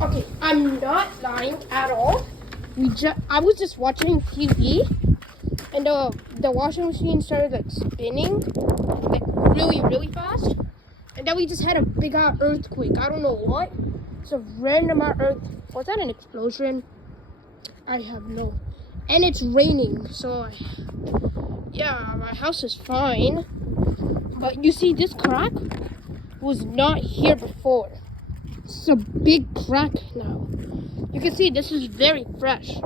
Okay, I'm not lying at all. I was just watching TV, and the washing machine started like spinning, like really fast, and then we just had a big earthquake. I don't know what. It's a random earth. Was that an explosion? I have no. And it's raining, so yeah, my house is fine. But you see, this crack was not here before. It's a big crack now. You can see this is very fresh.